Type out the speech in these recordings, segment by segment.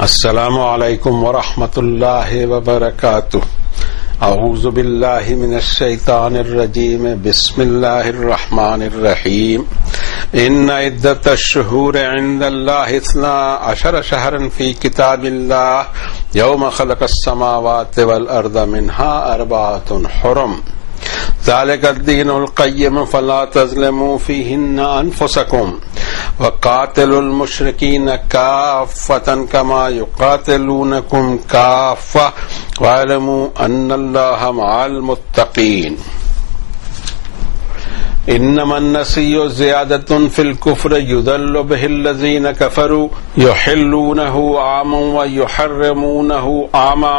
السلام علیکم ورحمۃ اللہ وبرکاتہ۔ اعوذ باللہ من الشیطان الرجیم، بسم اللہ الرحمن الرحیم۔ ان عدۃ الشہور عند اللہ 12 شہرا فی کتاب اللہ یوم خلق السماوات والارض منها 4 حرم ذلك الدین القیم فلا تظلموا فیہن انفسکم وقاتلوا المشرکین کافۃ کما یقاتلونکم کافۃ واعلموا ان اللہ مع المتقین۔ انما النسیء زیادۃ فی الکفر یضل بہ الذین کفروا یحلونہ عاما ویحرمونہ عاما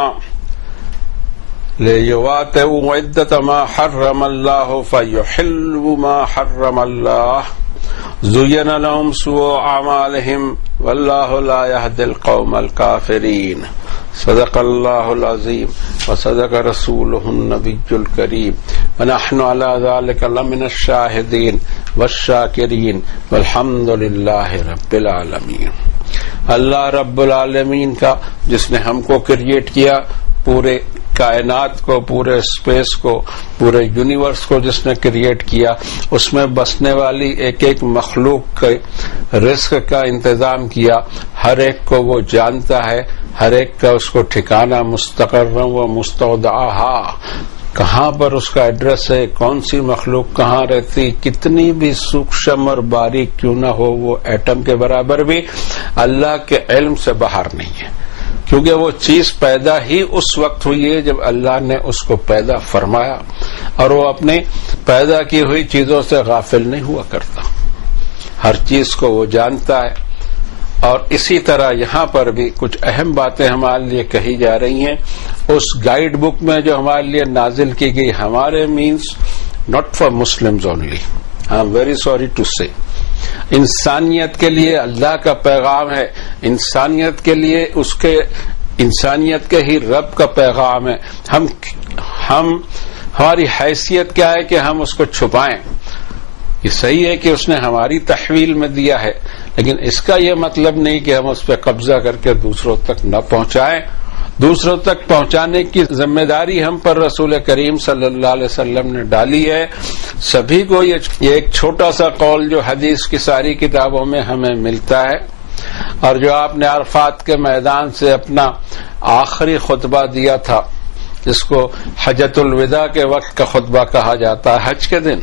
لِيُوَاطِئُوا عِدَّةَ مَا حَرَّمَ اللَّهُ فَيُحِلُّوا مَا حَرَّمَ اللَّهُ زُيِّنَ لَهُمْ سُوءُ أَعْمَالِهِمْ وَاللَّهُ لَا يَهْدِي الْقَوْمَ الْكَافِرِينَ۔ صدق اللہ العظیم وصدق رسولہ النبی الکریم ونحن علی ذلک لمن الشاہدین والشاکرین والحمد للہ رب العالمین۔ اللہ رب العالمین کا، جس نے ہم کو کریٹ کیا، پورے کائنات کو، پورے اسپیس کو، پورے یونیورس کو جس نے کریٹ کیا، اس میں بسنے والی ایک ایک مخلوق کے رزق کا انتظام کیا۔ ہر ایک کو وہ جانتا ہے، ہر ایک کا اس کو ٹھکانہ مستقر و مستودعہا، کہاں پر اس کا ایڈریس ہے، کون سی مخلوق کہاں رہتی، کتنی بھی سوکشم اور باریک کیوں نہ ہو، وہ ایٹم کے برابر بھی اللہ کے علم سے باہر نہیں ہے، کیونکہ وہ چیز پیدا ہی اس وقت ہوئی ہے جب اللہ نے اس کو پیدا فرمایا، اور وہ اپنی پیدا کی ہوئی چیزوں سے غافل نہیں ہوا کرتا، ہر چیز کو وہ جانتا ہے۔ اور اسی طرح یہاں پر بھی کچھ اہم باتیں ہمارے لیے کہی جا رہی ہیں اس گائیڈ بک میں جو ہمارے لیے نازل کی گئی، ہمارے means not for Muslims only, I am very sorry to سے، انسانیت کے لیے اللہ کا پیغام ہے، انسانیت کے لیے اس کے انسانیت کے ہی رب کا پیغام ہے۔ ہماری حیثیت کیا ہے کہ ہم اس کو چھپائیں؟ یہ صحیح ہے کہ اس نے ہماری تحویل میں دیا ہے، لیکن اس کا یہ مطلب نہیں کہ ہم اس پہ قبضہ کر کے دوسروں تک نہ پہنچائیں۔ دوسروں تک پہنچانے کی ذمہ داری ہم پر رسول کریم صلی اللہ علیہ وسلم نے ڈالی ہے۔ سبھی کو یہ ایک چھوٹا سا قول جو حدیث کی ساری کتابوں میں ہمیں ملتا ہے، اور جو آپ نے عرفات کے میدان سے اپنا آخری خطبہ دیا تھا، جس کو حجۃ الوداع کے وقت کا خطبہ کہا جاتا ہے، حج کے دن،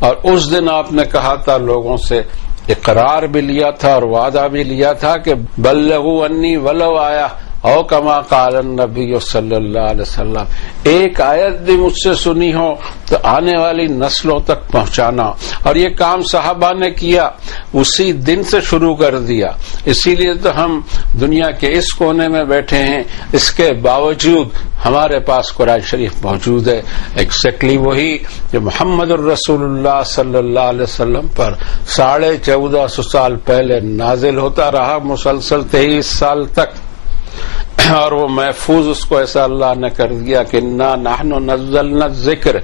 اور اس دن آپ نے کہا تھا لوگوں سے، اقرار بھی لیا تھا اور وعدہ بھی لیا تھا کہ بلغوا انی ولو آیا او کما قال النبی صلی اللہ علیہ وسلم، ایک آیت بھی مجھ سے سنی ہو تو آنے والی نسلوں تک پہنچانا۔ اور یہ کام صحابہ نے کیا، اسی دن سے شروع کر دیا، اسی لیے تو ہم دنیا کے اس کونے میں بیٹھے ہیں، اس کے باوجود ہمارے پاس قرآن شریف موجود ہے، ایگزیکٹلی وہی جو محمد الرسول اللہ صلی اللہ علیہ وسلم پر 1450 سال پہلے نازل ہوتا رہا، مسلسل 23 سال تک، اور وہ محفوظ اس کو ایسا اللہ نے کر دیا کہ انا نحن نزلنا الذکر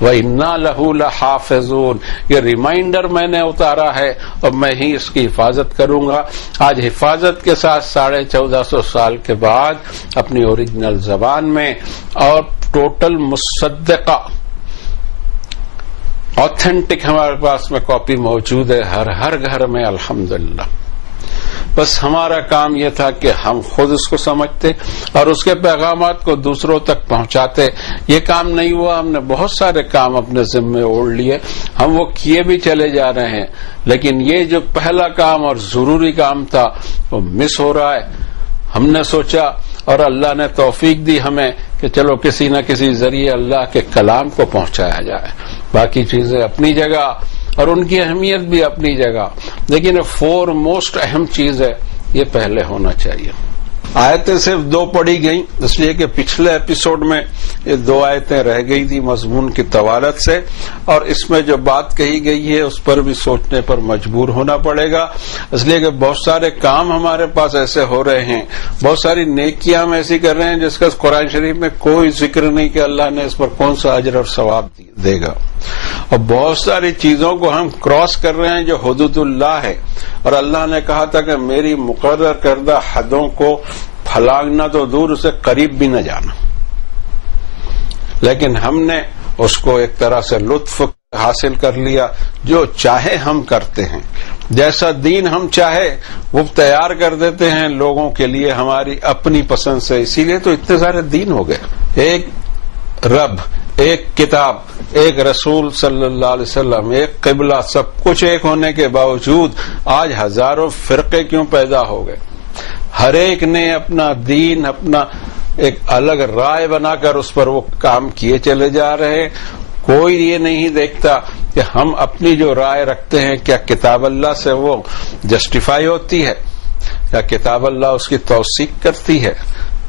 وانا لہ لحافظون۔ یہ ریمائنڈر میں نے اتارا ہے اور میں ہی اس کی حفاظت کروں گا۔ آج حفاظت کے ساتھ 1450 سال کے بعد اپنی اوریجنل زبان میں اور ٹوٹل مصدقہ آتھینٹک ہمارے پاس میں کاپی موجود ہے ہر گھر میں، الحمدللہ۔ بس ہمارا کام یہ تھا کہ ہم خود اس کو سمجھتے اور اس کے پیغامات کو دوسروں تک پہنچاتے۔ یہ کام نہیں ہوا، ہم نے بہت سارے کام اپنے ذمے اوڑھ لیے، ہم وہ کیے بھی چلے جا رہے ہیں، لیکن یہ جو پہلا کام اور ضروری کام تھا وہ مس ہو رہا ہے۔ ہم نے سوچا اور اللہ نے توفیق دی ہمیں کہ چلو کسی نہ کسی ذریعے اللہ کے کلام کو پہنچایا جائے، باقی چیزیں اپنی جگہ اور ان کی اہمیت بھی اپنی جگہ، لیکن فور موسٹ اہم چیز ہے، یہ پہلے ہونا چاہیے۔ آیتیں صرف 2 پڑھی گئیں، اس لیے کہ پچھلے ایپیسوڈ میں یہ 2 آیتیں رہ گئی تھی مضمون کی طوالت سے، اور اس میں جو بات کہی گئی ہے اس پر بھی سوچنے پر مجبور ہونا پڑے گا، اس لیے کہ بہت سارے کام ہمارے پاس ایسے ہو رہے ہیں، بہت ساری نیکیاں ہم ایسی کر رہے ہیں جس کا قرآن شریف میں کوئی ذکر نہیں کہ اللہ نے اس پر کون سا اجر اور ثواب دے گا۔ اور بہت ساری چیزوں کو ہم کراس کر رہے ہیں جو حدود اللہ ہے، اور اللہ نے کہا تھا کہ میری مقرر کردہ حدوں کو پھلانگنا تو دور، اسے قریب بھی نہ جانا، لیکن ہم نے اس کو ایک طرح سے لطف حاصل کر لیا، جو چاہے ہم کرتے ہیں، جیسا دین ہم چاہے وہ تیار کر دیتے ہیں لوگوں کے لیے ہماری اپنی پسند سے. اسی لیے تو اتنے سارے دین ہو گئے. ایک رب، ایک کتاب، ایک رسول صلی اللہ علیہ وسلم، ایک قبلہ، سب کچھ ایک ہونے کے باوجود آج ہزاروں فرقے کیوں پیدا ہو گئے؟ ہر ایک نے اپنا دین، اپنا ایک الگ رائے بنا کر اس پر وہ کام کیے چلے جا رہے. کوئی یہ نہیں دیکھتا کہ ہم اپنی جو رائے رکھتے ہیں کیا کتاب اللہ سے وہ جسٹیفائی ہوتی ہے، یا کتاب اللہ اس کی توثیق کرتی ہے؟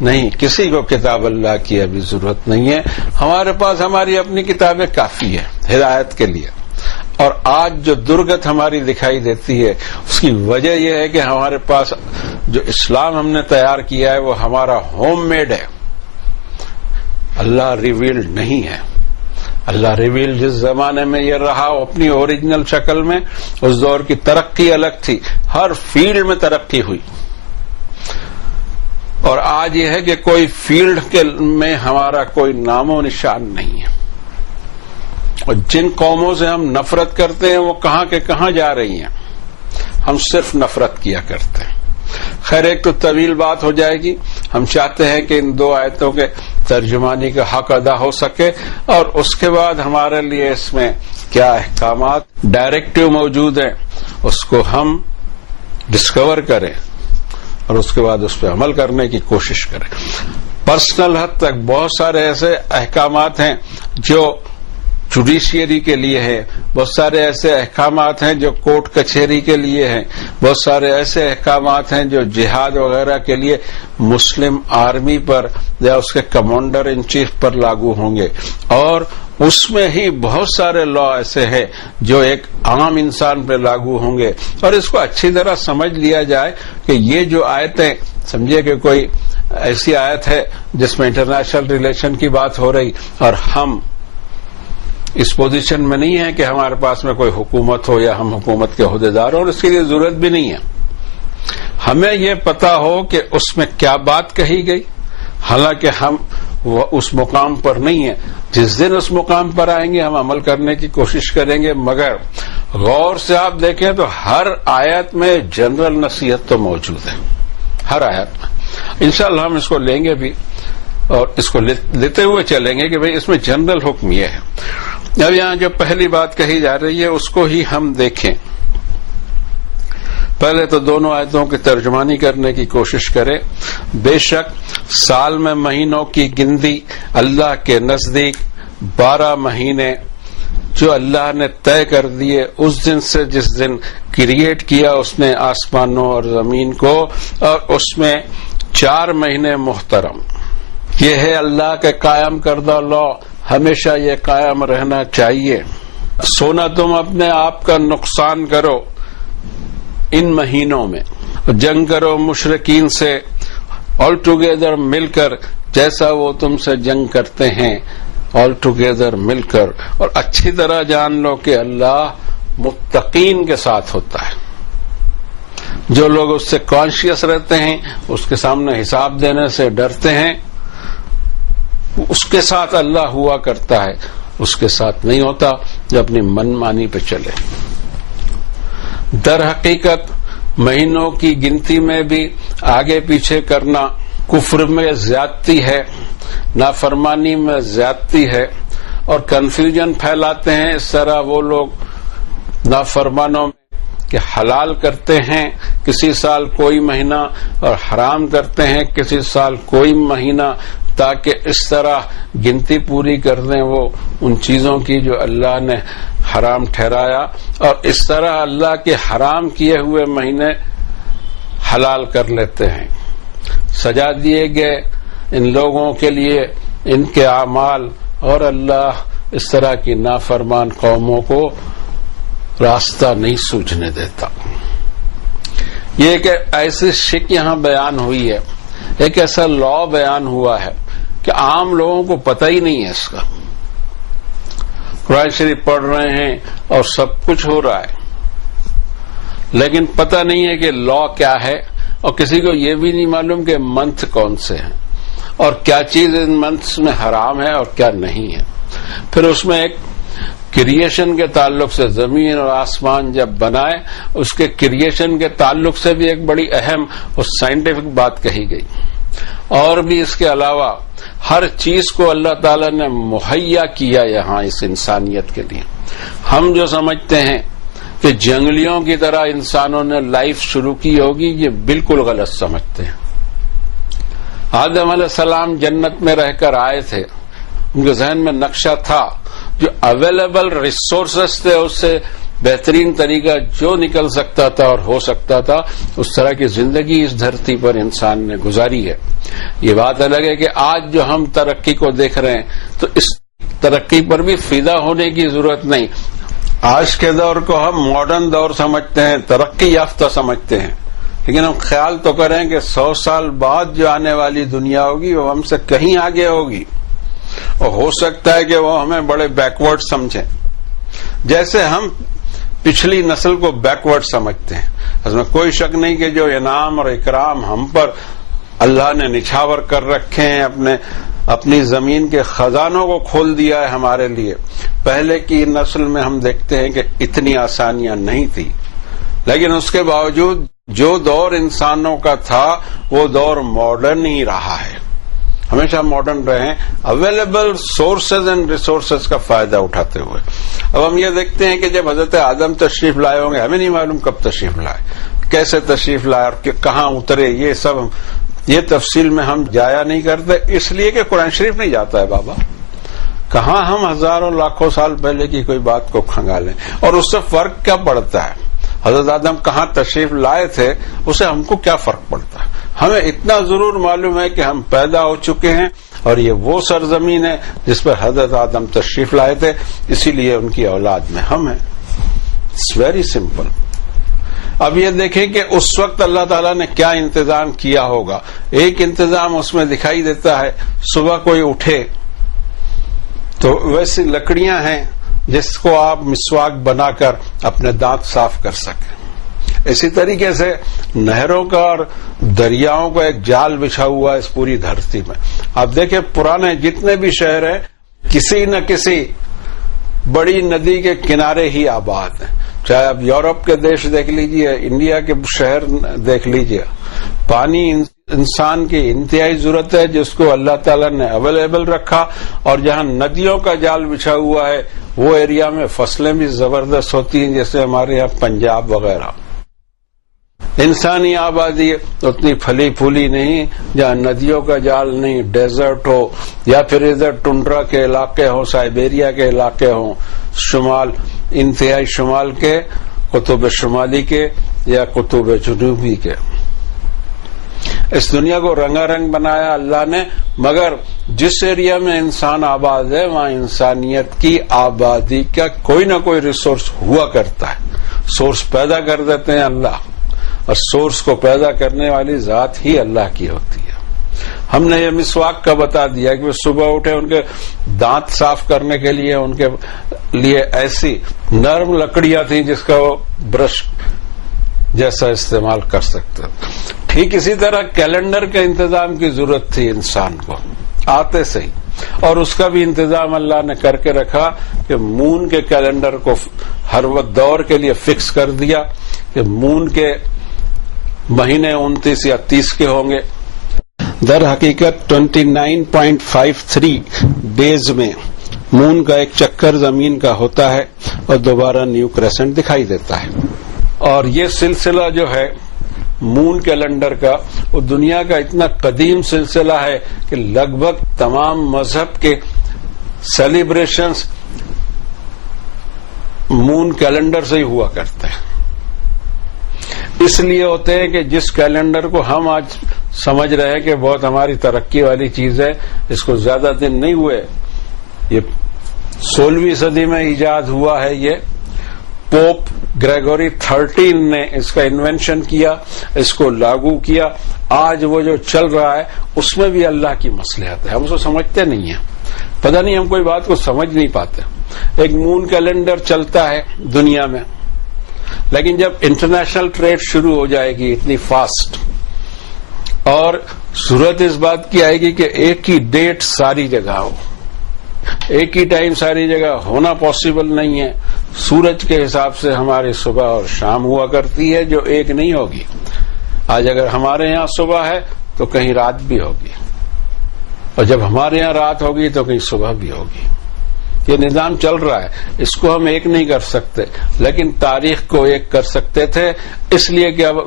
نہیں، کسی کو کتاب اللہ کی ابھی ضرورت نہیں ہے. ہمارے پاس ہماری اپنی کتابیں کافی ہیں ہدایت کے لیے. اور آج جو درگت ہماری دکھائی دیتی ہے اس کی وجہ یہ ہے کہ ہمارے پاس جو اسلام ہم نے تیار کیا ہے وہ ہمارا ہوم میڈ ہے، اللہ ریویلڈ نہیں ہے. اللہ ریویل جس زمانے میں یہ رہا اپنی اوریجنل شکل میں، اس دور کی ترقی الگ تھی، ہر فیلڈ میں ترقی ہوئی. اور آج یہ ہے کہ کوئی فیلڈ کے میں ہمارا کوئی نام و نشان نہیں ہے. اور جن قوموں سے ہم نفرت کرتے ہیں وہ کہاں کے کہاں جا رہی ہیں، ہم صرف نفرت کیا کرتے ہیں. خیر، ایک تو طویل بات ہو جائے گی. ہم چاہتے ہیں کہ ان 2 آیتوں کے ترجمانی کا حق ادا ہو سکے، اور اس کے بعد ہمارے لیے اس میں کیا احکامات ڈائریکٹو موجود ہیں اس کو ہم ڈسکور کریں، اور اس کے بعد اس پہ عمل کرنے کی کوشش کریں. پرسنل حد تک بہت سارے ایسے احکامات ہیں جو جوڈیشیری کے لیے ہے، بہت سارے ایسے احکامات ہیں جو کورٹ کچہری کے لیے ہیں، بہت سارے ایسے احکامات ہیں جو جہاد وغیرہ کے لیے مسلم آرمی پر یا اس کے کمانڈر ان چیف پر لاگو ہوں گے. اور اس میں ہی بہت سارے لا ایسے ہیں جو ایک عام انسان پہ لاگو ہوں گے. اور اس کو اچھی طرح سمجھ لیا جائے کہ یہ جو آیتیں، سمجھے کہ کوئی ایسی آیت ہے جس میں انٹرنیشنل ریلیشن کی بات ہو رہی، اور ہم اس پوزیشن میں نہیں ہے کہ ہمارے پاس میں کوئی حکومت ہو یا ہم حکومت کے عہدیدار ہوں، اور اس کے لیے ضرورت بھی نہیں ہے. ہمیں یہ پتا ہو کہ اس میں کیا بات کہی گئی، حالانکہ ہم اس مقام پر نہیں ہیں. جس دن اس مقام پر آئیں گے ہم عمل کرنے کی کوشش کریں گے. مگر غور سے آپ دیکھیں تو ہر آیت میں جنرل نصیحت تو موجود ہے، ہر آیت میں. انشاءاللہ ہم اس کو لیں گے بھی، اور اس کو لیتے ہوئے چلیں گے کہ بھئی اس میں جنرل حکم یہ ہے. اب یہاں جو پہلی بات کہی جا رہی ہے اس کو ہی ہم دیکھیں. پہلے تو دونوں آیتوں کی ترجمانی کرنے کی کوشش کریں. بے شک سال میں مہینوں کی گنتی اللہ کے نزدیک 12 مہینے جو اللہ نے طے کر دیے اس دن سے جس دن کریٹ کیا اس نے آسمانوں اور زمین کو، اور اس میں 4 مہینے محترم. یہ ہے اللہ کے قائم کردہ لا، ہمیشہ یہ قائم رہنا چاہیے. سونا تم اپنے آپ کا نقصان کرو ان مہینوں میں، جنگ کرو مشرکین سے آل ٹوگیدر مل کر، جیسا وہ تم سے جنگ کرتے ہیں آل ٹوگیدر مل کر. اور اچھی طرح جان لو کہ اللہ متقین کے ساتھ ہوتا ہے. جو لوگ اس سے کانشیس رہتے ہیں، اس کے سامنے حساب دینے سے ڈرتے ہیں، اس کے ساتھ اللہ ہوا کرتا ہے. اس کے ساتھ نہیں ہوتا جو اپنی من مانی پہ چلے. در حقیقت مہینوں کی گنتی میں بھی آگے پیچھے کرنا کفر میں زیادتی ہے، نافرمانی میں زیادتی ہے، اور کنفیوژن پھیلاتے ہیں اس طرح وہ لوگ نافرمانوں میں کہ حلال کرتے ہیں کسی سال کوئی مہینہ اور حرام کرتے ہیں کسی سال کوئی مہینہ، تاکہ اس طرح گنتی پوری کر دیں وہ ان چیزوں کی جو اللہ نے حرام ٹھہرایا، اور اس طرح اللہ کے حرام کیے ہوئے مہینے حلال کر لیتے ہیں. سجا دیے گئے ان لوگوں کے لیے ان کے اعمال، اور اللہ اس طرح کی نافرمان قوموں کو راستہ نہیں سوچنے دیتا. یہ ایک ایسی شک یہاں بیان ہوئی ہے، ایک ایسا لا بیان ہوا ہے کہ عام لوگوں کو پتہ ہی نہیں ہے اس کا. قرآن شریف پڑھ رہے ہیں اور سب کچھ ہو رہا ہے، لیکن پتہ نہیں ہے کہ لا کیا ہے، اور کسی کو یہ بھی نہیں معلوم کہ منتھ کون سے ہیں اور کیا چیز ان منتھس میں حرام ہے اور کیا نہیں ہے۔ پھر اس میں ایک کریشن کے تعلق سے، زمین اور آسمان جب بنائے اس کے کریشن کے تعلق سے بھی ایک بڑی اہم اور سائنٹیفک بات کہی گئی، اور بھی اس کے علاوہ ہر چیز کو اللہ تعالی نے مہیا کیا یہاں اس انسانیت کے لیے۔ ہم جو سمجھتے ہیں کہ جنگلیوں کی طرح انسانوں نے لائف شروع کی ہوگی، یہ بالکل غلط سمجھتے ہیں۔ آدم علیہ السلام جنت میں رہ کر آئے تھے، ان کے ذہن میں نقشہ تھا، جو اویلیبل ریسورسز تھے اس سے بہترین طریقہ جو نکل سکتا تھا اور ہو سکتا تھا، اس طرح کی زندگی اس دھرتی پر انسان نے گزاری ہے۔ یہ بات الگ ہے کہ آج جو ہم ترقی کو دیکھ رہے ہیں تو اس ترقی پر بھی فدا ہونے کی ضرورت نہیں۔ آج کے دور کو ہم ماڈرن دور سمجھتے ہیں، ترقی یافتہ سمجھتے ہیں، لیکن ہم خیال تو کریں کہ 100 سال بعد جو آنے والی دنیا ہوگی وہ ہم سے کہیں آگے ہوگی، اور ہو سکتا ہے کہ وہ ہمیں بڑے بیکورڈ سمجھیں، جیسے ہم پچھلی نسل کو بیکورڈ سمجھتے ہیں۔ اس میں کوئی شک نہیں کہ جو انعام اور اکرام ہم پر اللہ نے نچھاور کر رکھے ہیں، اپنی زمین کے خزانوں کو کھول دیا ہے ہمارے لیے، پہلے کی نسل میں ہم دیکھتے ہیں کہ اتنی آسانیاں نہیں تھی، لیکن اس کے باوجود جو دور انسانوں کا تھا وہ دور ماڈرن ہی رہا ہے، ہمیشہ ماڈرن رہے، اویلیبل سورسز اینڈ ریسورسز کا فائدہ اٹھاتے ہوئے۔ اب ہم یہ دیکھتے ہیں کہ جب حضرت آدم تشریف لائے ہوں گے، ہمیں نہیں معلوم کب تشریف لائے، کیسے تشریف لائے اور کہاں اترے، یہ تفصیل میں ہم جایا نہیں کرتے، اس لیے کہ قرآن شریف نہیں جاتا ہے بابا۔ کہاں ہم ہزاروں لاکھوں سال پہلے کی کوئی بات کو کھنگالیں، اور اس سے فرق کیا پڑتا ہے؟ حضرت آدم کہاں تشریف لائے تھے، اسے ہم کو کیا فرق پڑتا ہے؟ ہمیں اتنا ضرور معلوم ہے کہ ہم پیدا ہو چکے ہیں، اور یہ وہ سرزمین ہے جس پر حضرت آدم تشریف لائے تھے، اسی لیے ان کی اولاد میں ہم ہیں۔ It's very simple. اب یہ دیکھیں کہ اس وقت اللہ تعالیٰ نے کیا انتظام کیا ہوگا۔ ایک انتظام اس میں دکھائی دیتا ہے، صبح کوئی اٹھے تو ویسی لکڑیاں ہیں جس کو آپ مسواک بنا کر اپنے دانت صاف کر سکیں۔ اسی طریقے سے نہروں کا اور دریاؤں کا ایک جال بچھا ہوا ہے اس پوری دھرتی میں۔ آپ دیکھیں پرانے جتنے بھی شہر ہیں کسی نہ کسی بڑی ندی کے کنارے ہی آباد ہیں، چاہے آپ یورپ کے دیش دیکھ لیجئے، انڈیا کے شہر دیکھ لیجئے۔ پانی انسان کی انتہائی ضرورت ہے جس کو اللہ تعالیٰ نے اویلیبل رکھا، اور جہاں ندیوں کا جال بچھا ہوا ہے وہ ایریا میں فصلیں بھی زبردست ہوتی ہیں، جیسے ہمارے یہاں پنجاب وغیرہ۔ انسانی آبادی اتنی پھلی پھولی نہیں، جہاں ندیوں کا جال نہیں، ڈیزرٹ ہو، یا پھر ادھر ٹنڈرا کے علاقے ہوں، سائبیریا کے علاقے ہوں، شمال انتہائی شمال کے، قطب شمالی کے یا قطب جنوبی کے۔ اس دنیا کو رنگا رنگ بنایا اللہ نے، مگر جس ایریا میں انسان آباد ہے وہاں انسانیت کی آبادی کا کوئی نہ کوئی ریسورس ہوا کرتا ہے۔ سورس پیدا کر دیتے ہیں اللہ، اور سورس کو پیدا کرنے والی ذات ہی اللہ کی ہوتی ہے۔ ہم نے یہ مسواک کا بتا دیا کہ وہ صبح اٹھے، ان کے دانت صاف کرنے کے لیے ان کے لیے ایسی نرم لکڑیاں تھیں جس کا وہ برش جیسا استعمال کر سکتے۔ ٹھیک اسی طرح کیلنڈر کے انتظام کی ضرورت تھی انسان کو آتے سے ہی، اور اس کا بھی انتظام اللہ نے کر کے رکھا کہ مون کے کیلنڈر کو ہر وقت دور کے لیے فکس کر دیا کہ مون کے مہینے 29 یا 30 کے ہوں گے۔ در حقیقت 29.53 ڈیز میں مون کا ایک چکر زمین کا ہوتا ہے اور دوبارہ نیو کریسنٹ دکھائی دیتا ہے، اور یہ سلسلہ جو ہے مون کیلنڈر کا وہ دنیا کا اتنا قدیم سلسلہ ہے کہ لگ بھگ تمام مذہب کے سیلیبریشنز مون کیلنڈر سے ہی ہوا کرتے ہیں۔ اس لیے ہوتے ہیں کہ جس کیلنڈر کو ہم آج سمجھ رہے ہیں کہ بہت ہماری ترقی والی چیز ہے، اس کو زیادہ دن نہیں ہوئے، یہ 16ویں صدی میں ایجاد ہوا ہے۔ یہ پوپ گریگوری 13 نے اس کا انوینشن کیا، اس کو لاگو کیا۔ آج وہ جو چل رہا ہے اس میں بھی اللہ کی مصلحت ہے، ہم اس کو سمجھتے نہیں ہیں، پتہ نہیں ہم کوئی بات کو سمجھ نہیں پاتے۔ ایک مون کیلنڈر چلتا ہے دنیا میں، لیکن جب انٹرنیشنل ٹریڈ شروع ہو جائے گی اتنی فاسٹ، اور ضرورت اس بات کی آئے گی کہ ایک ہی ڈیٹ ساری جگہ ہو، ایک ہی ٹائم ساری جگہ ہونا پاسبل نہیں ہے۔ سورج کے حساب سے ہماری صبح اور شام ہوا کرتی ہے جو ایک نہیں ہوگی۔ آج اگر ہمارے یہاں صبح ہے تو کہیں رات بھی ہوگی، اور جب ہمارے یہاں رات ہوگی تو کہیں صبح بھی ہوگی۔ یہ نظام چل رہا ہے، اس کو ہم ایک نہیں کر سکتے، لیکن تاریخ کو ایک کر سکتے تھے، اس لیے کہ اب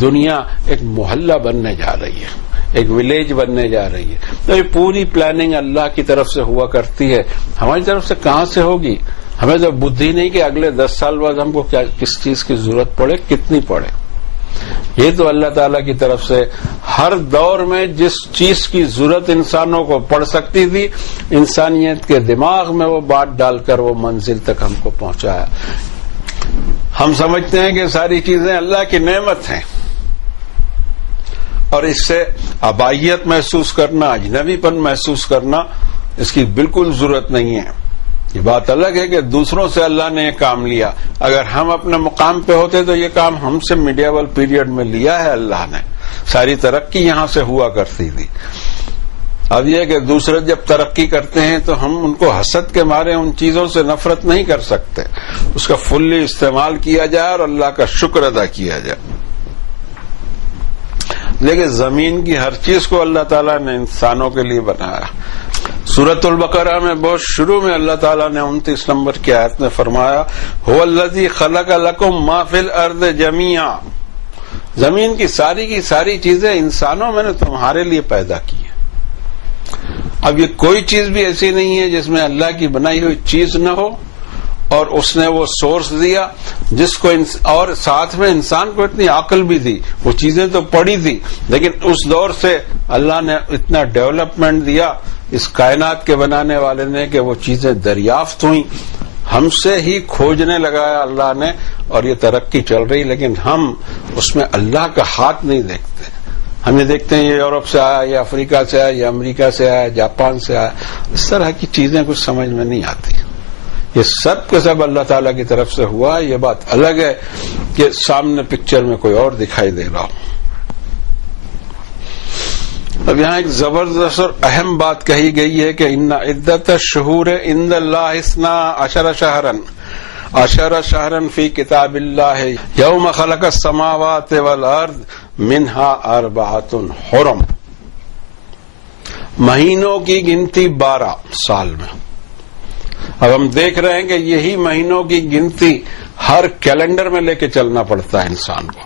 دنیا ایک محلہ بننے جا رہی ہے، ایک ولیج بننے جا رہی ہے۔ تو یہ پوری پلاننگ اللہ کی طرف سے ہوا کرتی ہے، ہماری طرف سے کہاں سے ہوگی؟ ہمیں تو بدھی نہیں کہ اگلے 10 سال بعد ہم کو کس چیز کی ضرورت پڑے، کتنی پڑے۔ یہ تو اللہ تعالی کی طرف سے ہر دور میں جس چیز کی ضرورت انسانوں کو پڑ سکتی تھی، انسانیت کے دماغ میں وہ بات ڈال کر وہ منزل تک ہم کو پہنچایا۔ ہم سمجھتے ہیں کہ ساری چیزیں اللہ کی نعمت ہیں، اور اس سے ابائیت محسوس کرنا، اجنبی پن محسوس کرنا، اس کی بالکل ضرورت نہیں ہے۔ یہ بات الگ ہے کہ دوسروں سے اللہ نے یہ کام لیا، اگر ہم اپنے مقام پہ ہوتے تو یہ کام ہم سے میڈیول پیریڈ میں لیا ہے اللہ نے، ساری ترقی یہاں سے ہوا کرتی تھی۔ اب یہ کہ دوسرے جب ترقی کرتے ہیں تو ہم ان کو حسد کے مارے ان چیزوں سے نفرت نہیں کر سکتے، اس کا فلی استعمال کیا جائے اور اللہ کا شکر ادا کیا جائے۔ لیکن زمین کی ہر چیز کو اللہ تعالیٰ نے انسانوں کے لیے بنایا۔ سورۃ البقرہ میں بہت شروع میں اللہ تعالیٰ نے 29 نمبر کی آیت میں فرمایا، هو الذی خلق لکم ما فی الارض جمیعا، زمین کی ساری چیزیں انسانوں میں نے تمہارے لیے پیدا کی ہیں۔ اب یہ کوئی چیز بھی ایسی نہیں ہے جس میں اللہ کی بنائی ہوئی چیز نہ ہو، اور اس نے وہ سورس دیا جس کو اور ساتھ میں انسان کو اتنی عقل بھی دی، وہ چیزیں تو پڑی تھی، لیکن اس دور سے اللہ نے اتنا ڈیولپمنٹ دیا اس کائنات کے بنانے والے نے کہ وہ چیزیں دریافت ہوئیں، ہم سے ہی کھوجنے لگایا اللہ نے، اور یہ ترقی چل رہی، لیکن ہم اس میں اللہ کا ہاتھ نہیں دیکھتے۔ ہم یہ دیکھتے ہیں یہ یورپ سے آیا، یہ افریقہ سے آیا، یہ امریکہ سے آیا، جاپان سے آیا، اس طرح کی چیزیں کچھ سمجھ میں نہیں آتی۔ یہ سب کے سب اللہ تعالیٰ کی طرف سے ہوا۔ یہ بات الگ ہے کہ سامنے پکچر میں کوئی اور دکھائی دے رہا ہو۔ اب یہاں ایک زبردست اور اہم بات کہی گئی ہے کہ ان عدت الشہور عند اللہ 12 شہرا فی کتاب اللہ یوم خلق السماوات والارض منها 4 حرم، مہینوں کی گنتی 12 سال میں۔ اب ہم دیکھ رہے ہیں کہ یہی مہینوں کی گنتی ہر کیلنڈر میں لے کے چلنا پڑتا ہے انسان کو،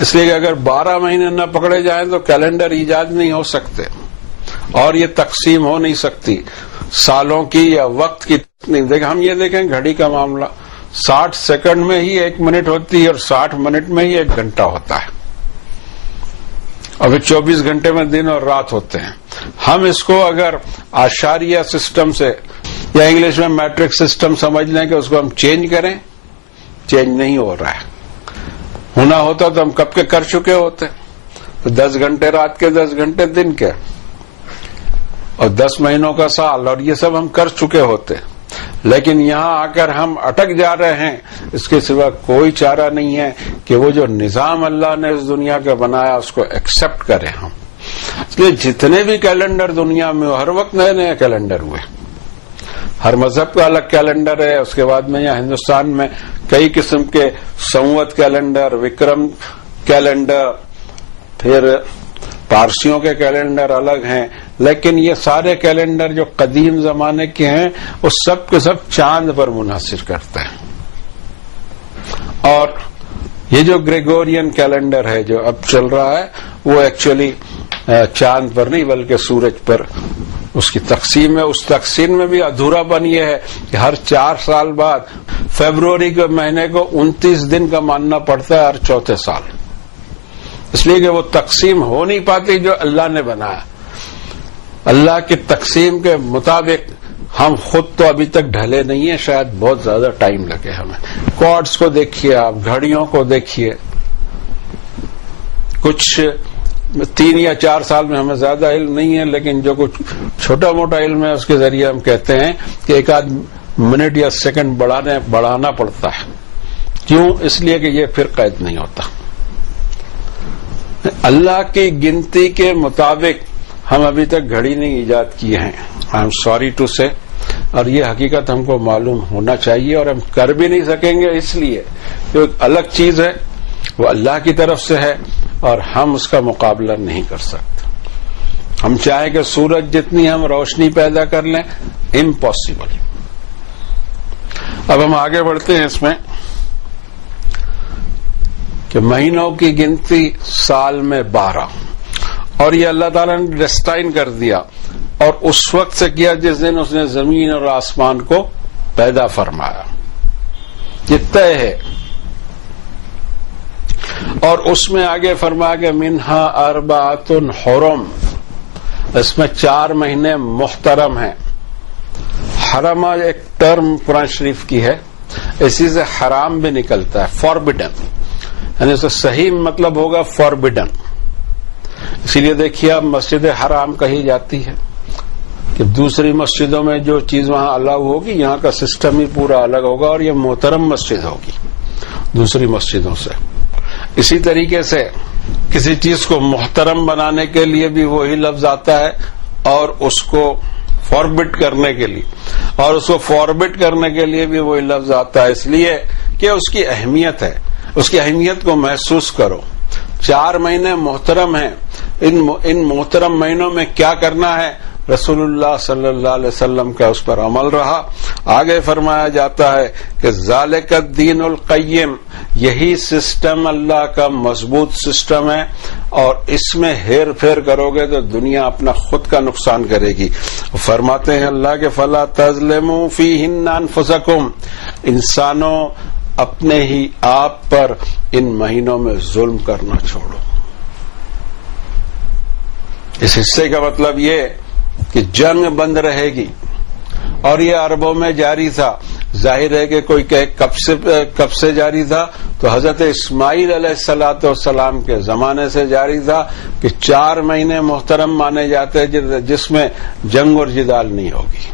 اس لیے کہ اگر 12 مہینے نہ پکڑے جائیں تو کیلنڈر ایجاد نہیں ہو سکتے، اور یہ تقسیم ہو نہیں سکتی سالوں کی یا وقت کی نہیں۔ ہم یہ دیکھیں گھڑی کا معاملہ، 60 سیکنڈ میں ہی 1 منٹ ہوتی ہے، اور 60 منٹ میں ہی 1 گھنٹہ ہوتا ہے، ابھی 24 گھنٹے میں دن اور رات ہوتے ہیں۔ ہم اس کو اگر آشاریہ سسٹم سے یا انگلش میں میٹرک سسٹم سمجھ لیں کہ اس کو ہم چینج کریں، چینج نہیں ہو رہا ہے۔ ہونا ہوتا تو ہم کب کے کر چکے ہوتے، تو 10 گھنٹے رات کے 10 گھنٹے دن کے، اور 10 مہینوں کا سال، اور یہ سب ہم کر چکے ہوتے، لیکن یہاں آ کر ہم اٹک جا رہے ہیں۔ اس کے سوا کوئی چارہ نہیں ہے کہ وہ جو نظام اللہ نے اس دنیا کا بنایا اس کو ایکسپٹ کریں ہم۔ اس لیے جتنے بھی کیلنڈر دنیا میں ہر وقت نئے نئے کیلنڈر ہوئے، ہر مذہب کا الگ کیلنڈر ہے۔ اس کے بعد میں یہاں ہندوستان میں کئی قسم کے سنوت کیلنڈر، وکرم کیلنڈر، پھر پارسیوں کے کیلنڈر الگ ہیں، لیکن یہ سارے کیلنڈر جو قدیم زمانے کے ہیں وہ سب کے سب چاند پر منحصر کرتے ہیں۔ اور یہ جو گریگورین کیلنڈر ہے جو اب چل رہا ہے وہ ایکچولی چاند پر نہیں بلکہ سورج پر اس کی تقسیم ہے۔ اس تقسیم میں بھی ادھورا پن یہ ہے کہ ہر 4 سال بعد فیبروری کے مہینے کو 29 دن کا ماننا پڑتا ہے ہر 4 سال، اس لیے کہ وہ تقسیم ہو نہیں پاتی جو اللہ نے بنایا۔ اللہ کی تقسیم کے مطابق ہم خود تو ابھی تک ڈھلے نہیں ہیں، شاید بہت زیادہ ٹائم لگے ہمیں۔ کوارٹز کو دیکھیے آپ، گھڑیوں کو دیکھیے، کچھ 3 یا 4 سال میں ہمیں زیادہ علم نہیں ہے، لیکن جو کچھ چھوٹا موٹا علم ہے اس کے ذریعے ہم کہتے ہیں کہ ایک آدھ منٹ یا سیکنڈ بڑھانا پڑتا ہے. کیوں؟ اس لیے کہ یہ پھر قید نہیں ہوتا. اللہ کی گنتی کے مطابق ہم ابھی تک گھڑی نہیں ایجاد کیے ہیں. آئی ایم سوری ٹو سے، اور یہ حقیقت ہم کو معلوم ہونا چاہیے، اور ہم کر بھی نہیں سکیں گے اس لیے کہ ایک الگ چیز ہے، وہ اللہ کی طرف سے ہے اور ہم اس کا مقابلہ نہیں کر سکتے. ہم چاہیں کہ سورج جتنی ہم روشنی پیدا کر لیں، امپاسبل. اب ہم آگے بڑھتے ہیں اس میں کہ مہینوں کی گنتی سال میں 12، اور یہ اللہ تعالیٰ نے ڈیسٹائن کر دیا، اور اس وقت سے کیا جس دن اس نے زمین اور آسمان کو پیدا فرمایا. یہ طے ہے. اور اس میں آگے فرمایا کہ منہا اربعۃ حرم، اس میں 4 مہینے محترم ہیں. حرم ایک ٹرم قرآن شریف کی ہے، اسی سے حرام بھی نکلتا ہے، فاربڈن، یعنی اس کا صحیح مطلب ہوگا فاربڈن. اسی لیے دیکھیے اب مسجد حرام کہی جاتی ہے کہ دوسری مسجدوں میں جو چیز وہاں الاؤ ہوگی، یہاں کا سسٹم ہی پورا الگ ہوگا، اور یہ محترم مسجد ہوگی دوسری مسجدوں سے. اسی طریقے سے کسی چیز کو محترم بنانے کے لیے بھی وہی لفظ آتا ہے، اور اس کو فاربٹ کرنے کے لیے بھی وہی لفظ آتا ہے، اس لیے کہ اس کی اہمیت ہے. اس کی اہمیت کو محسوس کرو. 4 مہینے محترم ہیں. ان محترم مہینوں میں کیا کرنا ہے؟ رسول اللہ صلی اللہ علیہ وسلم کا اس پر عمل رہا. آگے فرمایا جاتا ہے کہ ذالک الدین القیم، یہی سسٹم اللہ کا مضبوط سسٹم ہے، اور اس میں ہیر پھیر کرو گے تو دنیا اپنا خود کا نقصان کرے گی. فرماتے ہیں اللہ کے فلا تظلموا فیہن انفسکم، انسانوں اپنے ہی آپ پر ان مہینوں میں ظلم کرنا چھوڑو. اس حصے کا مطلب یہ کہ جنگ بند رہے گی، اور یہ عربوں میں جاری تھا. ظاہر ہے کہ کوئی کہ کب سے جاری تھا، تو حضرت اسماعیل علیہ السلام کے زمانے سے جاری تھا کہ 4 مہینے محترم مانے جاتے جس میں جنگ اور جدال نہیں ہوگی.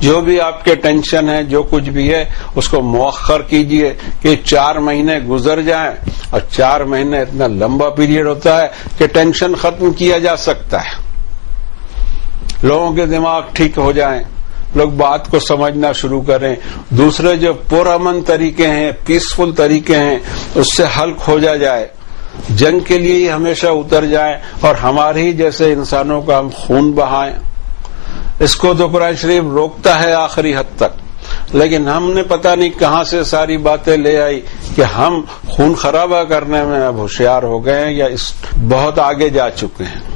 جو بھی آپ کے ٹینشن ہے، جو کچھ بھی ہے، اس کو مؤخر کیجئے کہ 4 مہینے گزر جائیں. اور 4 مہینے اتنا لمبا پیریڈ ہوتا ہے کہ ٹینشن ختم کیا جا سکتا ہے. لوگوں کے دماغ ٹھیک ہو جائیں، لوگ بات کو سمجھنا شروع کریں، دوسرے جو پرامن طریقے ہیں، پیسفل طریقے ہیں، اس سے حل کھوجا جائے، جنگ کے لیے ہی ہمیشہ اتر جائیں، اور ہمارے ہی جیسے انسانوں کا ہم خون بہائیں. اس کو تو قرآن شریف روکتا ہے آخری حد تک، لیکن ہم نے پتہ نہیں کہاں سے ساری باتیں لے آئی کہ ہم خون خرابہ کرنے میں اب ہوشیار ہو گئے ہیں، یا اس بہت آگے جا چکے ہیں.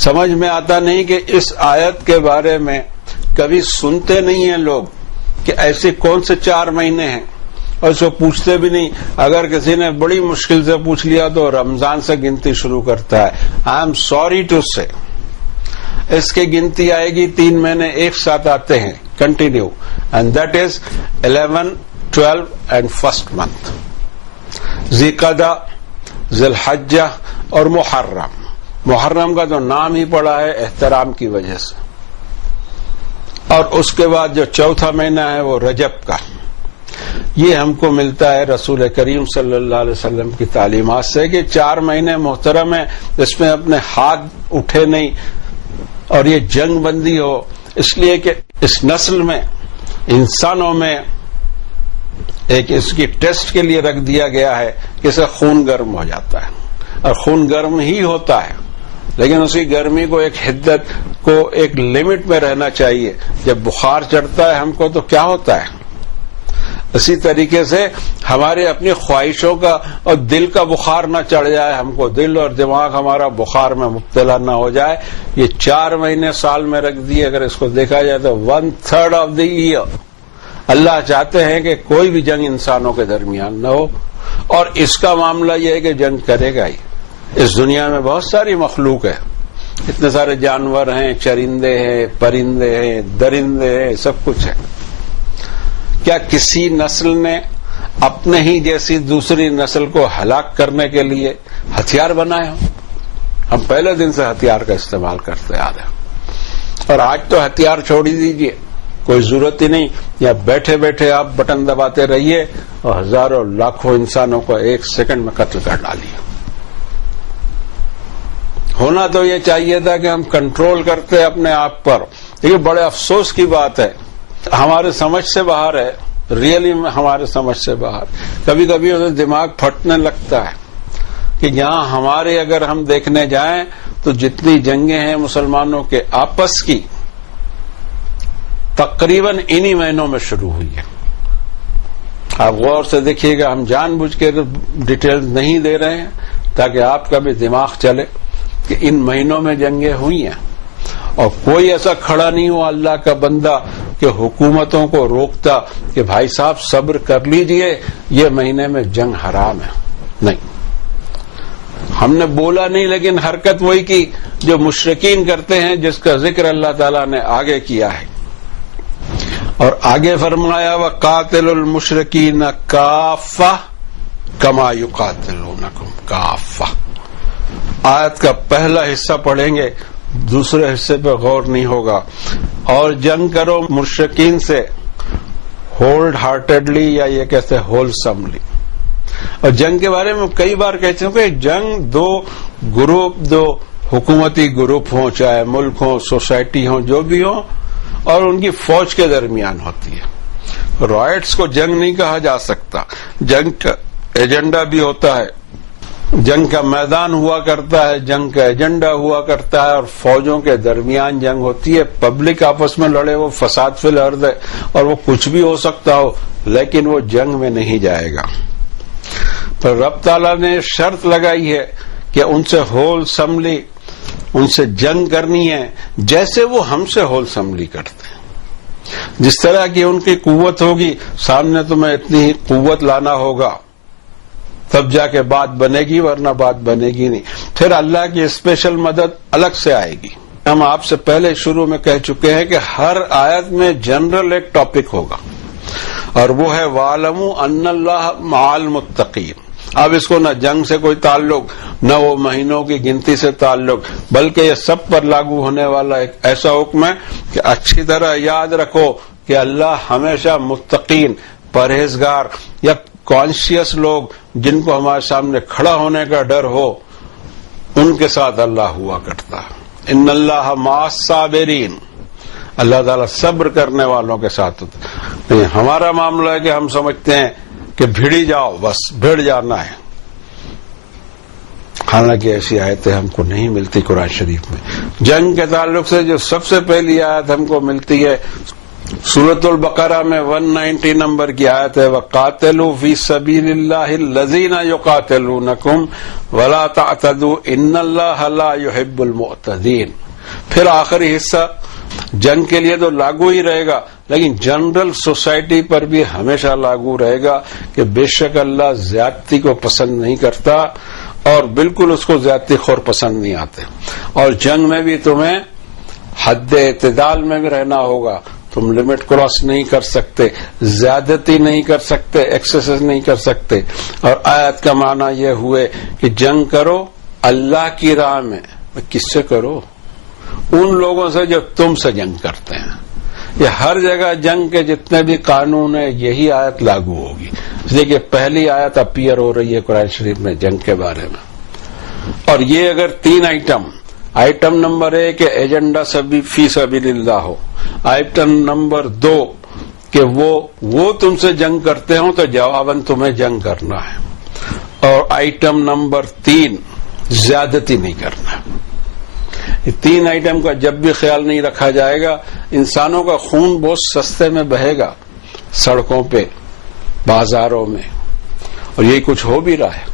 سمجھ میں آتا نہیں کہ اس آیت کے بارے میں کبھی سنتے نہیں ہیں لوگ کہ ایسے کون سے 4 مہینے ہیں، اور اس کو پوچھتے بھی نہیں. اگر کسی نے بڑی مشکل سے پوچھ لیا تو رمضان سے گنتی شروع کرتا ہے. آئی ایم سوری ٹو سے، اس کی گنتی آئے گی 3 مہینے ایک ساتھ آتے ہیں continue, and that is 11, 12 and first month, ذی-قعدہ، ذی الحجہ اور محرم. محرم کا تو نام ہی پڑا ہے احترام کی وجہ سے. اور اس کے بعد جو چوتھا مہینہ ہے وہ رجب کا. یہ ہم کو ملتا ہے رسول کریم صلی اللہ علیہ وسلم کی تعلیمات سے کہ 4 مہینے محترم ہیں، اس میں اپنے ہاتھ اٹھے نہیں اور یہ جنگ بندی ہو. اس لیے کہ اس نسل میں، انسانوں میں ایک اس کی ٹیسٹ کے لیے رکھ دیا گیا ہے کہ اسے خون گرم ہو جاتا ہے، اور خون گرم ہی ہوتا ہے، لیکن اسی گرمی کو ایک حدت کو ایک لمٹ میں رہنا چاہیے. جب بخار چڑھتا ہے ہم کو تو کیا ہوتا ہے؟ اسی طریقے سے ہمارے اپنی خواہشوں کا اور دل کا بخار نہ چڑھ جائے ہم کو، دل اور دماغ ہمارا بخار میں مبتلا نہ ہو جائے. یہ 4 مہینے سال میں رکھ دیے. اگر اس کو دیکھا جائے تو 1/3 آف دی ایئر اللہ چاہتے ہیں کہ کوئی بھی جنگ انسانوں کے درمیان نہ ہو. اور اس کا معاملہ یہ ہے کہ جنگ کرے گا ہی. اس دنیا میں بہت ساری مخلوق ہے، اتنے سارے جانور ہیں، چرندے ہیں، پرندے ہیں، درندے ہیں، سب کچھ ہے. کیا کسی نسل نے اپنے ہی جیسی دوسری نسل کو ہلاک کرنے کے لیے ہتھیار بنائے ہوں؟ ہم پہلے دن سے ہتھیار کا استعمال کرتے آ رہے ہیں، اور آج تو ہتھیار چھوڑ ہی دیجیے، کوئی ضرورت ہی نہیں. یا بیٹھے بیٹھے آپ بٹن دباتے رہیے اور ہزاروں لاکھوں انسانوں کو ایک سیکنڈ میں قتل کر ڈالیے. ہونا تو یہ چاہیے تھا کہ ہم کنٹرول کرتے اپنے آپ پر. یہ بڑے افسوس کی بات ہے, ہمارے سمجھ سے باہر ہے, ریئلی ہمارے سمجھ سے باہر. کبھی کبھی انہیں دماغ پھٹنے لگتا ہے کہ یہاں ہمارے اگر ہم دیکھنے جائیں تو جتنی جنگیں ہیں مسلمانوں کے آپس کی تقریباً انہی مہینوں میں شروع ہوئی ہے. آپ غور سے دیکھیے گا, ہم جان بوجھ کے ڈیٹیل نہیں دے رہے ہیں تاکہ آپ کا بھی دماغ چلے کہ ان مہینوں میں جنگیں ہوئی ہیں. اور کوئی ایسا کھڑا نہیں ہوا اللہ کا بندہ کہ حکومتوں کو روکتا کہ بھائی صاحب صبر کر لیجئے, یہ مہینے میں جنگ حرام ہے. نہیں, ہم نے بولا نہیں, لیکن حرکت وہی کی جو مشرکین کرتے ہیں, جس کا ذکر اللہ تعالیٰ نے آگے کیا ہے. اور آگے فرمایا وَقَاتِلُوا الْمُشْرِكِينَ كَافَّةً كَمَا يُقَاتِلُونَكُمْ كَافَّةً. آیت کا پہلا حصہ پڑھیں گے, دوسرے حصے پہ غور نہیں ہوگا. اور جنگ کرو مشرکین سے ہولڈ ہارٹیڈلی, یا یہ کہتے ہیں ہولسملی. اور جنگ کے بارے میں کئی بار کہتے ہیں کہ جنگ دو گروپ, دو حکومتی گروپ ہوں, چاہے ملک ہوں, سوسائٹی ہوں, جو بھی ہوں, اور ان کی فوج کے درمیان ہوتی ہے. رائٹس کو جنگ نہیں کہا جا سکتا. جنگ کا ایجنڈا بھی ہوتا ہے, جنگ کا میدان ہوا کرتا ہے, جنگ کا ایجنڈا ہوا کرتا ہے, اور فوجوں کے درمیان جنگ ہوتی ہے. پبلک آپس میں لڑے, وہ فساد فی الارض ہے, اور وہ کچھ بھی ہو سکتا ہو, لیکن وہ جنگ میں نہیں جائے گا. پر رب تعالیٰ نے شرط لگائی ہے کہ ان سے ہولسملی, ان سے جنگ کرنی ہے جیسے وہ ہم سے ہولسملی کرتے ہیں. جس طرح کی ان کی قوت ہوگی, سامنے تمہیں اتنی ہی قوت لانا ہوگا, تب جا کے بات بنے گی, ورنہ بات بنے گی نہیں. پھر اللہ کی اسپیشل مدد الگ سے آئے گی. ہم آپ سے پہلے شروع میں کہہ چکے ہیں کہ ہر آیت میں جنرل ایک ٹاپک ہوگا, اور وہ ہے وَاعْلَمُوا أَنَّ اللَّهَ مَعَ الْمُتَّقِينَ. اب اس کو نہ جنگ سے کوئی تعلق, نہ وہ مہینوں کی گنتی سے تعلق, بلکہ یہ سب پر لاگو ہونے والا ایک ایسا حکم ہے کہ اچھی طرح یاد رکھو کہ اللہ ہمیشہ متقین, پرہیزگار یا کانشیس لوگ, جن کو ہمارے سامنے کھڑا ہونے کا ڈر ہو, ان کے ساتھ اللہ ہوا کرتا ہے. ان اللہ مع الصابرین, اللہ تعالیٰ صبر کرنے والوں کے ساتھ ہوتا ہے. ہمارا معاملہ ہے کہ ہم سمجھتے ہیں کہ بھیڑی جاؤ, بس بھیڑ جانا ہے. حالانکہ ایسی آیتیں ہم کو نہیں ملتی قرآن شریف میں. جنگ کے تعلق سے جو سب سے پہلی آیت ہم کو ملتی ہے سورۃ البقرہ میں 190 نمبر کی آیت ہے وَقَاتِلُوا فِي سَبِيلِ اللَّهِ الَّذِينَ يُقَاتِلُونَكُمْ وَلَا تَعْتَدُوا إِنَّ اللَّهَ لَا يُحِبُّ الْمُعْتَدِينَ. پھر آخری حصہ جنگ کے لیے تو لاگو ہی رہے گا, لیکن جنرل سوسائٹی پر بھی ہمیشہ لاگو رہے گا کہ بے شک اللہ زیادتی کو پسند نہیں کرتا, اور بالکل اس کو زیادتی خور پسند نہیں آتے. اور جنگ میں بھی تمہیں حد اعتدال میں بھی رہنا ہوگا. تم لمٹ کراس نہیں کر سکتے, زیادتی نہیں کر سکتے, ایکسیسز نہیں کر سکتے. اور آیت کا معنی یہ ہوئے کہ جنگ کرو اللہ کی راہ میں. کس سے کرو؟ ان لوگوں سے جو تم سے جنگ کرتے ہیں. یہ ہر جگہ جنگ کے جتنے بھی قانون ہیں یہی آیت لاگو ہوگی. اس لیے کہ پہلی آیت اپیئر ہو رہی ہے قرآن شریف میں جنگ کے بارے میں. اور یہ اگر 3 آئٹم نمبر 1 ایجنڈا فی سبیل اللہ ہو, آئٹم نمبر 2 کہ وہ تم سے جنگ کرتے ہوں تو جواباً تمہیں جنگ کرنا ہے, اور آئٹم نمبر 3 زیادتی نہیں کرنا ہے. 3 آئٹم کا جب بھی خیال نہیں رکھا جائے گا, انسانوں کا خون بہت سستے میں بہے گا سڑکوں پہ, بازاروں میں, اور یہی کچھ ہو بھی رہا ہے.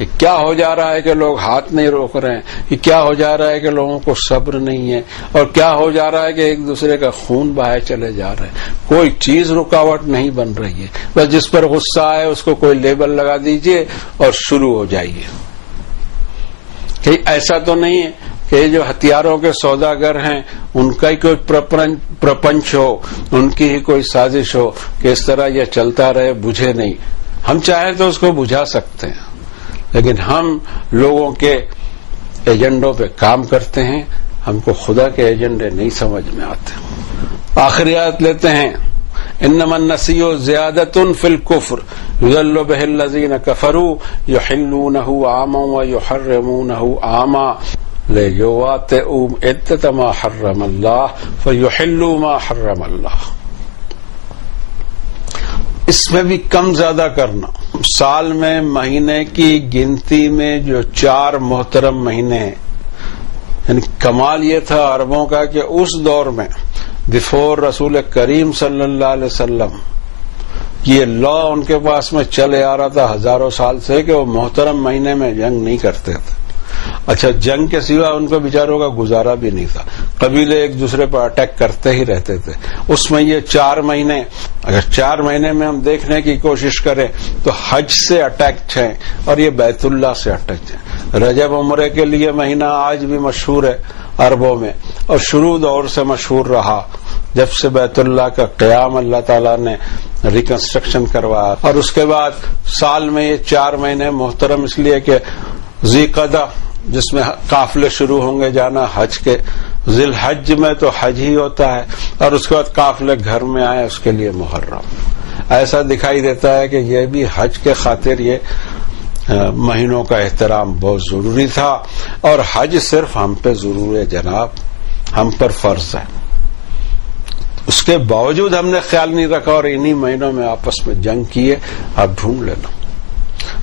یہ کیا ہو جا رہا ہے کہ لوگ ہاتھ نہیں روک رہے ہیں, یہ کیا ہو جا رہا ہے کہ لوگوں کو صبر نہیں ہے, اور کیا ہو جا رہا ہے کہ ایک دوسرے کا خون بہائے چلے جا رہے ہیں. کوئی چیز رکاوٹ نہیں بن رہی ہے, بس جس پر غصہ آئے اس کو کوئی لیبل لگا دیجئے اور شروع ہو جائیے. کہ ایسا تو نہیں ہے کہ جو ہتھیاروں کے سوداگر ہیں ان کا ہی کوئی پرپنچ ہو, ان کی ہی کوئی سازش ہو کہ اس طرح یہ چلتا رہے, بجھے نہیں. ہم چاہیں تو اس کو بجھا سکتے ہیں, لیکن ہم لوگوں کے ایجنڈوں پہ کام کرتے ہیں, ہم کو خدا کے ایجنڈے نہیں سمجھ میں آتے. آخری آیت لیتے ہیں، انما النسیء زیادۃ فی الکفر یضل بہ الذین کفروا یحلونہ عاما ویحرمونہ عاما لیواطئوا عدۃ ما حرم اللہ فیحلوا ما حرم اللہ۔ اس میں بھی کم زیادہ کرنا۔ سال میں مہینے کی گنتی میں جو 4 محترم مہینے ہیں، یعنی کمال یہ تھا عربوں کا کہ اس دور میں بفور رسول کریم صلی اللہ علیہ وسلم یہ لا ان کے پاس میں چلے آ رہا تھا ہزاروں سال سے کہ وہ محترم مہینے میں جنگ نہیں کرتے تھے۔ اچھا، جنگ کے سوا ان کو بیچاروں کا گزارا بھی نہیں تھا، قبیلے ایک دوسرے پر اٹیک کرتے ہی رہتے تھے۔ اس میں یہ 4 مہینے، اگر 4 مہینے میں ہم دیکھنے کی کوشش کریں تو حج سے اٹیکڈ ہیں اور یہ بیت اللہ سے اٹیکڈ ہیں۔ رجب عمرے کے لیے مہینہ آج بھی مشہور ہے عربوں میں، اور شروع دور سے مشہور رہا جب سے بیت اللہ کا قیام اللہ تعالیٰ نے ریکنسٹرکشن کروایا۔ اور اس کے بعد سال میں یہ 4 مہینے محترم اس لیے کہ ذی قعدہ جس میں قافلے شروع ہوں گے جانا حج کے، ذی الحج میں تو حج ہی ہوتا ہے، اور اس کے بعد قافلے گھر میں آئے اس کے لیے محرم۔ ایسا دکھائی دیتا ہے کہ یہ بھی حج کے خاطر یہ مہینوں کا احترام بہت ضروری تھا، اور حج صرف ہم پہ ضرور ہے جناب، ہم پر فرض ہے۔ اس کے باوجود ہم نے خیال نہیں رکھا اور انہی مہینوں میں آپس میں جنگ کیے۔ آپ ڈھونڈ لینا۔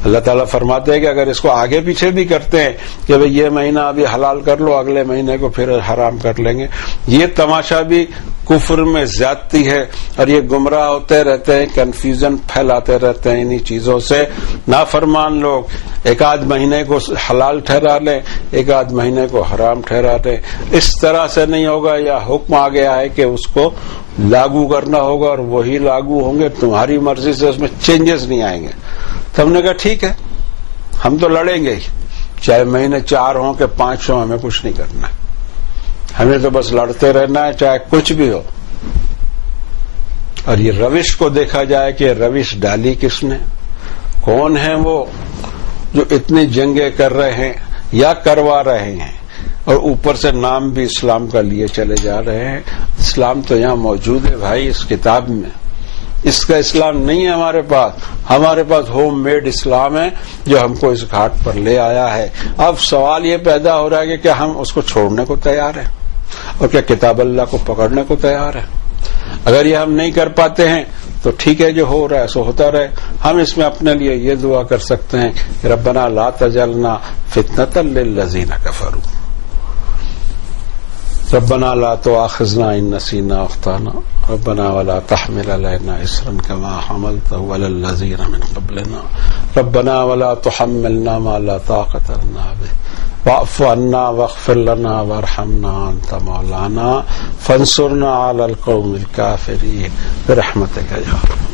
اللہ تعالیٰ فرماتے ہیں کہ اگر اس کو آگے پیچھے بھی کرتے ہیں کہ بھئی یہ مہینہ ابھی حلال کر لو، اگلے مہینے کو پھر حرام کر لیں گے، یہ تماشا بھی کفر میں زیادتی ہے، اور یہ گمراہ ہوتے رہتے ہیں، کنفیوژن پھیلاتے رہتے ہیں انہی چیزوں سے۔ نافرمان لوگ ایک آدھ مہینے کو حلال ٹھہرا لیں، ایک آدھ مہینے کو حرام ٹھہرا لیں۔ اس طرح سے نہیں ہوگا، یا حکم آ گیا ہے کہ اس کو لاگو کرنا ہوگا اور وہی لاگو ہوں گے، تمہاری مرضی سے اس میں چینجز نہیں آئیں گے۔ تو ہم نے کہا ٹھیک ہے، ہم تو لڑیں گے ہی، چاہے مہینے 4 ہوں کہ 5 ہوں، ہمیں کچھ نہیں کرنا ہے، ہمیں تو بس لڑتے رہنا ہے چاہے کچھ بھی ہو۔ اور یہ روش کو دیکھا جائے کہ روش ڈالی کس نے، کون ہیں وہ جو اتنی جنگیں کر رہے ہیں یا کروا رہے ہیں، اور اوپر سے نام بھی اسلام کا لیے چلے جا رہے ہیں۔ اسلام تو یہاں موجود ہے بھائی، اس کتاب میں۔ اس کا اسلام نہیں ہے ہمارے پاس ہوم میڈ اسلام ہے جو ہم کو اس گھاٹ پر لے آیا ہے۔ اب سوال یہ پیدا ہو رہا ہے کہ کیا ہم اس کو چھوڑنے کو تیار ہیں، اور کیا کتاب اللہ کو پکڑنے کو تیار ہیں؟ اگر یہ ہم نہیں کر پاتے ہیں تو ٹھیک ہے، جو ہو رہا ہے سو ہوتا رہے۔ ہم اس میں اپنے لیے یہ دعا کر سکتے ہیں کہ ربنا لا تجعلنا فتنة للذین کفروا، ربنا لا تؤاخذنا ان نسینا او اخطانا، ربنا ولا تحمل علينا إصرا كما حملته على الذين من قبلنا، ربنا ولا تحملنا ما لا طاقة لنا به، واعف عنا واغفر لنا وارحمنا أنت مولانا فانصرنا على القوم الكافرين برحمتك يا رب۔